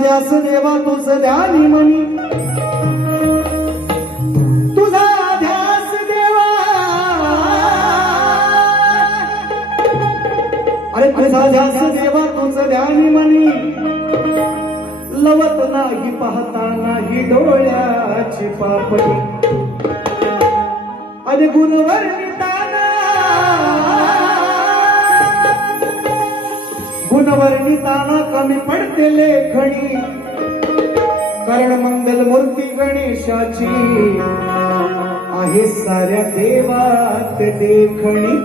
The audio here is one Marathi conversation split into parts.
ध्यास देवा तुझ ध्यानी मनी तुझा ध्यास देवा. अरे तुझा ध्यास देवा तुझ ध्यानी मनी लवत नाही पाहता नाही डोळ्याची पापडी अरे गुणवर्णिताना गुणवर्णिताना कमी पडते लेखणी. कारण मंगल मूर्ती गणेशाची आहे साऱ्या देवात देखणी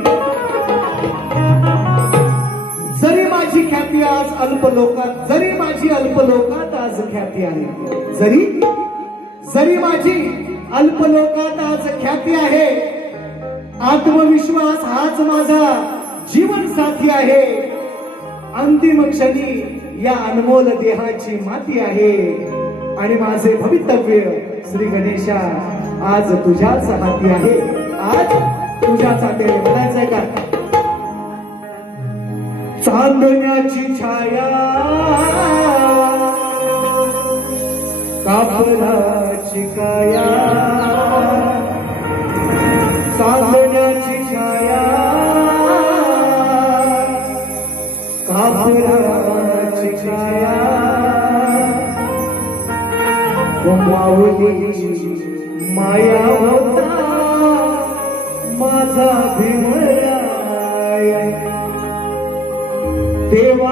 जरी माझी ख्याती आज अल्प लोकात जरी माझी अल्प लोकात आज ख्याती आहे. जरी जरी माझी अल्प लोकात आज ख्याती आहे. आत्मविश्वास हाच माझा जीवन साथी आहे. अंतिम क्षणी या अनमोल देहाची माती आहे. आणि माझे भवितव्य श्री गणेशा आज तुझ्याच हाती आहे. आज तुझ्याच हाती आहे म्हणायचंय का? चांदण्याची छाया कापराची काया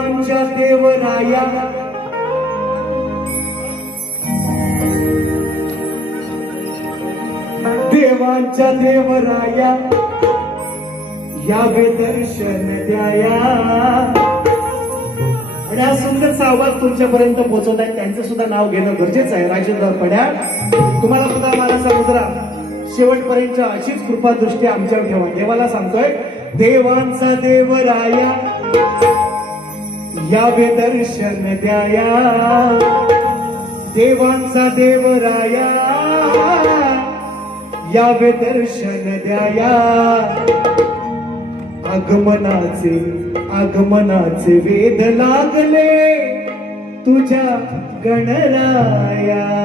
देवांच्या देवराया. देवांच्या देवराया यावे दर्शन द्याया. आणि हा सुंदरचा आवाज तुमच्यापर्यंत पोहोचवत आहे त्यांचं सुद्धा नाव घेणं गरजेचं आहे. राजेंद्र पड्या तुम्हाला सुद्धा मला समुद्रा शेवटपर्यंत अशीच कृपा दृष्टी आमच्यावर ठेवा. देवाला सांगतोय देवांचा देव राया यावे दर्शन द्याया. देवांचा देवराया यावे दर्शन द्याया. आगमनाचे आगमनाचे वेद लागले तुझ्या गणराया.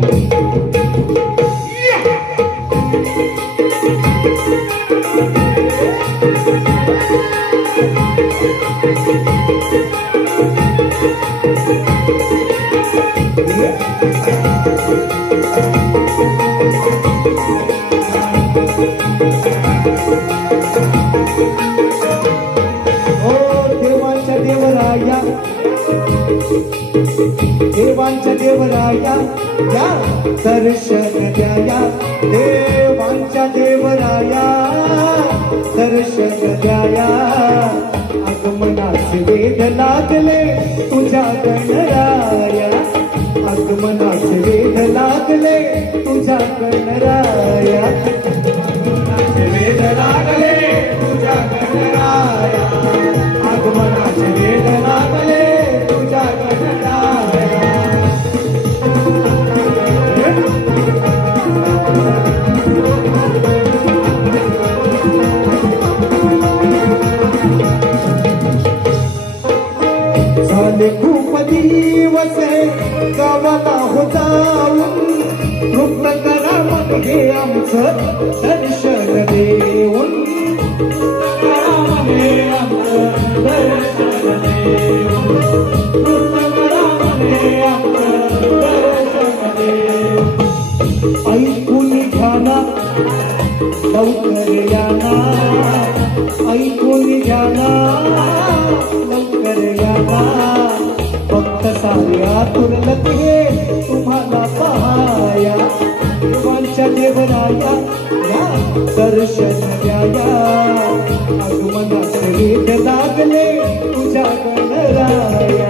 Thank you. हो, देवांच्या देवराया या दर्शन द्याया. देवांच्या देवराया. दर्शन द्याया आगमनाचे वेद लागले तुझ्या गणराया. दिवस गावाला होता जाऊन करा मग हे आमचं दर्शन देऊन. ऐकून घ्याना लवकर याना ऐकून घ्याना लवकर याना फक्त साऱ्या तुरलते तुम्हाला पाहाया देवांच्या देवराया या दर्शन द्याया. आगमनाचे वेद लागले तुझ्या गणराया.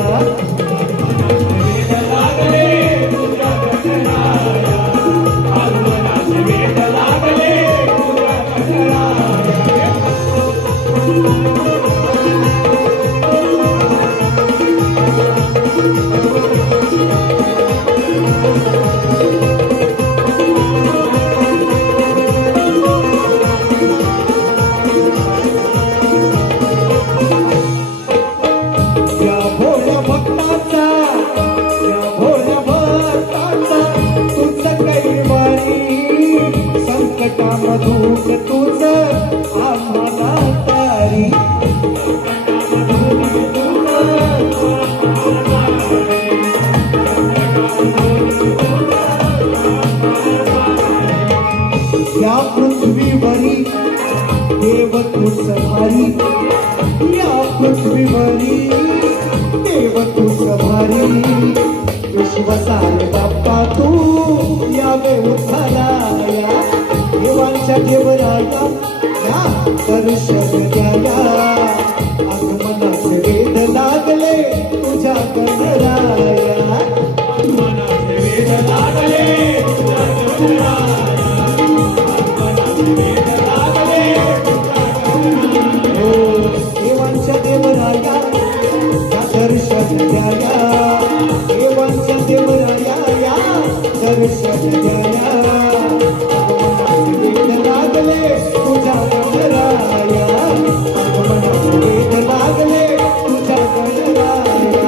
भारी या पृथ्वीवरी देव तुझ भारी विश्वसाय बाप्पा तू या यावे उद्धाराया देवांच्या देवराया या दर्शन दर्शन द्याया आगमनाचे वेद लागले तुझ्या गणराया आगमनाचे वेद लागले तुझ्या गणराया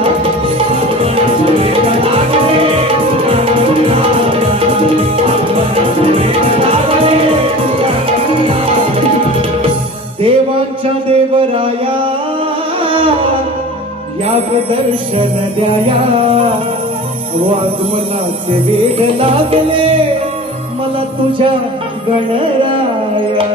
देवांच्या देवराया या दर्शन द्याया. वागमनाचे वेग लागले मला तुझ्या गणराया.